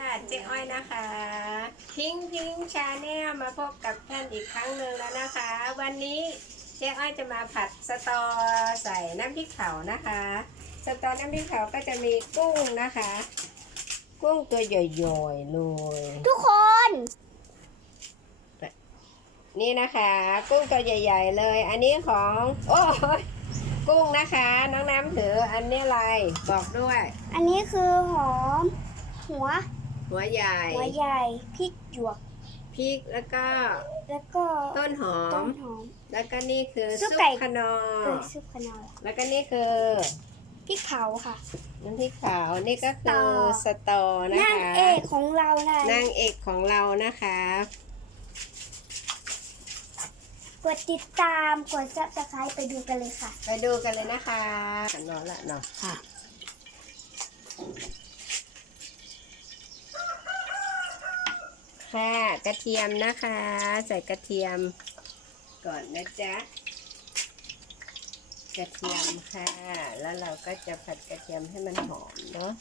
ค่ะเจ๊อ้อยนะคะ พิงพิงชาแนลมาพบกับท่านอีกครั้งหนึ่งแล้วนะคะ วันนี้เจ๊อ้อยจะมาผัดสตอใส่น้ำพริกเผานะคะ สตอน้ำพริกเผาก็จะมีกุ้งนะคะ กุ้งตัวใหญ่ๆเลยทุกคน นี่นะคะ กุ้งตัวใหญ่ ๆ เลย อันนี้ของ โอ้ยกุ้งนะคะ น้องน้ำถืออันนี้อะไรบอกด้วย อันนี้คือหอมหัว หัวใหญ่หัวใหญ่พริกหยวกพริกแล้วก็แล้วก็ต้นหอต้ม นหอม แล้วก็นี่คือซุซุปปไก่ ขนอเออซุปขนอแล้วก็นี่คือพริกเผาค่ะ น้ำพริกเผานี่ก็คือสสตอนะนางคะเอกของเรานะนางเอกของเรานะคะกดติดตาม กดซับสไครต์ไปดูกันเลยค่ะ ไปดูกันเลยนะคะนอนละเนาะค่ะ ค่ะ กระเทียมนะคะ ใส่กระเทียมก่อนนะจ๊ะ กระเทียมค่ะ แล้วเราก็จะผัดกระเทียมให้มันหอมเนาะ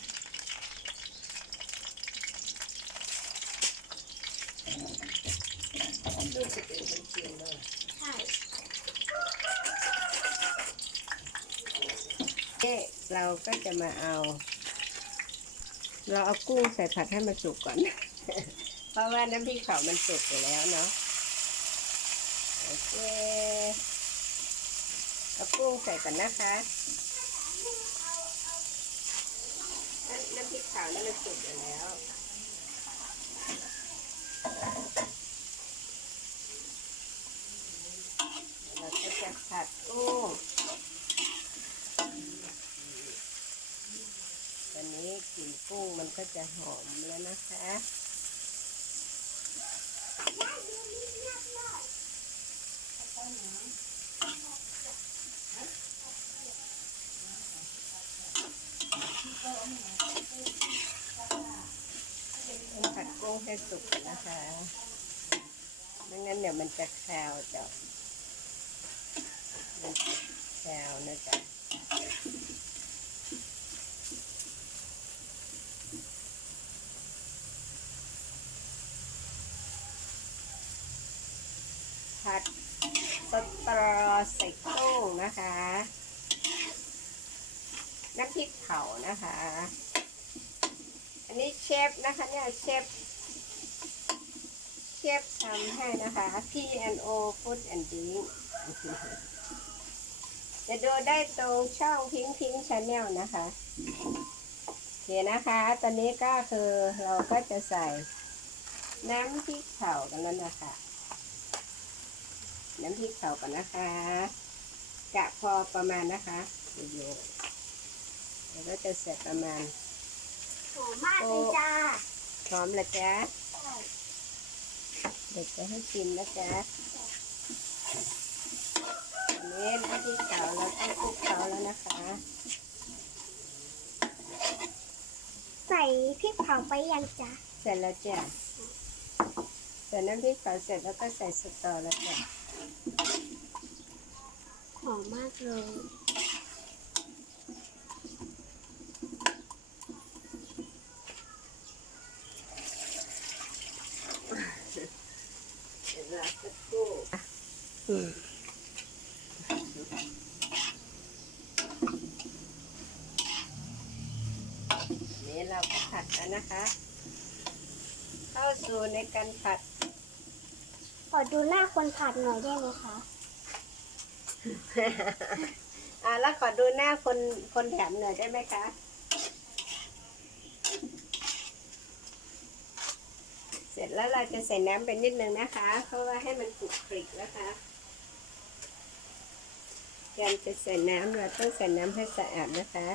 เราก็จะมาเอา เราเอากุ้งใส่ผัดให้มันสุกก่อน เพราะว่าน้ำพริกเผามันสุกอยู่แล้วเนาะโอเคเอากุ้งใส่ก่อนนะคะน้ำพริกเผานี่มันสุกอยู่แล้วเราก็จะผัดกุ้งตอนนี้กลิ่นกุ้งมันก็จะหอมแล้วนะคะ ผัดกุ้งให้สุกนะคะไม่งั้นเดี๋ยวมันจะแคาวจ้ะมันแคาวนะจ๊ะ ตรอใส่กุ้งนะคะ น้ำพริกเผานะคะ อันนี้เชฟนะคะเนี่ยเชฟเชฟทำให้นะคะ P&O Food and Drink จะดูได้ตรงช่องพิงพิงชาแนลนะคะโอเคนะคะ ตอนนี้ก็คือเราก็จะใส่น้ำพริกเผากันแล้วนะคะ น้ำพริกเผาก่อนนะคะกะพอประมาณนะคะเยอะๆแล้วก็จะเสร็จประมาณหอมมากเลยจ้าพร้อมแล้วจ๊ะเด็กจะให้ชิมนะจ๊ะอันนี้น้ำพริกเผาเราต้องคลุกเขาแล้วนะคะ ใส่พริกเผาไปยังจ้าเสร็จแล้วจ้ะใส่น้ำพริกเผาเสร็จแล้วก็ใส่สตอแล้วจ้ะห อมมากเลยเดี๋ยวเราสักครู่อืมนี่เราก็ผัดแล้วนะคะ เข้าสู่ในการผัด ขอดูหน้าคนผัดหน่อยได้ไหมคะ อ่าแล้วขอดูหน้าคนคนแถมหน่อยได้ไหมคะเสร็จแล้วเราจะใส่น้ำไปนิดนึงนะคะ เพราะว่าให้มันกรุบกริบนะคะการจะใส่น้ำเราต้องใส่น้ำให้สะอาดนะคะ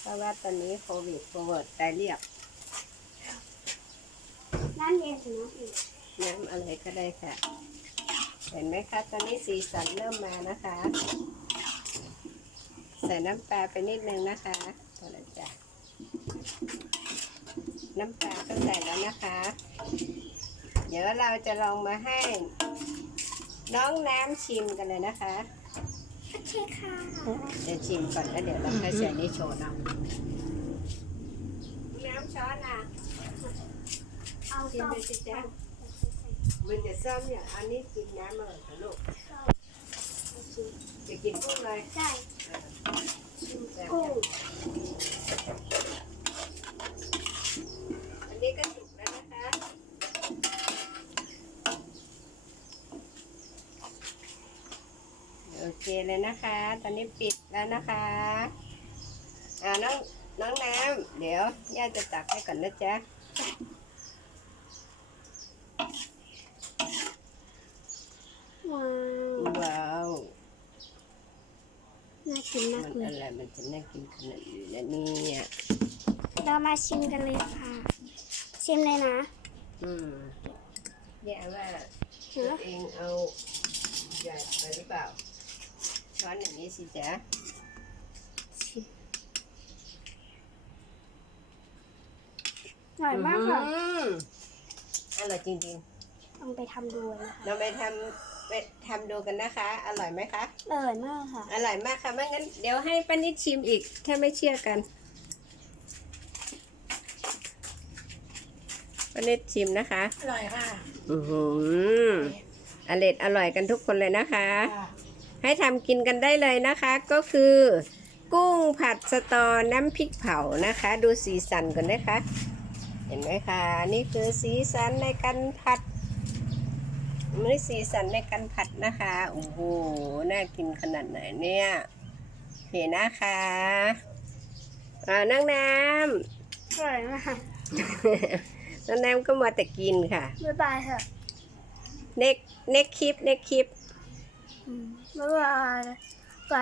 เพราะว่าตอนนี้โควิดโควิดตายเรียบน้ำเย็นหรือน้ำอุ่นน้ำอะไรก็ได้ค่ะ เห็นไหมคะ ตอนนี้สีสันเริ่มมานะคะ ใส่น้ำปลาไปนิดนึงนะคะพอแล้วจ้ะน้ำปลาก็ใส่แล้วนะคะ เดี๋ยวเราจะลองมาให้ น้องน้ำชิมกันเลยนะคะโอเคค่ะเดี๋ยวชิมก่อนแล้วเดี๋ยวเราค่อยใส่ในโชว์เนาะน้ำช้อนอะเอาชิมซ่อมเลยสิจ๊ะ มันจะซ้ำอย่างอันนี้กินน้ำมาเหรอลูกจะกินกุ้งเลยใช่กุ้งอันนี้ก็สุกแล้วนะคะโอเคเลยนะคะ ตอนนี้ปิดแล้วนะคะอ่าน้องน้องน้ำเดี๋ยวย่าจะตักให้ก่อนนะจ๊ะ ว้าวว้าวน่ากินมากมันเลอะยไรมันจะน่ากินขนาดนี้นะเนี่ยเรามาชิมกันเลยค่ะ ชิมเลยนะอืมย่าว่าฮะตัวเองเอาใหญ่ไปหรือเปล่าช้อนอย่างนี้สิจ๊ะอร่อยมากค่ะอืมอร่อยจริงลองไปทำดูนะคะๆเราไปทำ ไปทำดูกันนะคะ อร่อยไหมคะ อร่อยมากค่ะ อร่อยมากค่ะไม่งั้นเดี๋ยวให้ป้านิดชิมอีก ถ้าไม่เชื่อกันป้านิดชิมนะคะ อร่อยค่ะอือหืออร่อยอร่อยกันทุกคนเลยนะคะ ให้ทำกินกันได้เลยนะคะ ก็คือ กุ้งผัดสตอน้ำพริกเผานะคะ ดูสีสันก่อนนะคะ เห็นไหมคะ นี่คือสีสันในการผัด นี่สีสันในการผัดนะคะ โอ้โห น่ากินขนาดไหนเนี่ย เห็นนะคะอ่านั่งน้อร่อยมากำน้องน้ำก็มาแต่กินค่ะ บ๊ายบายเถอะเน็กเน็กคลิปเน็กคลิป อืมบ๊ายบายแก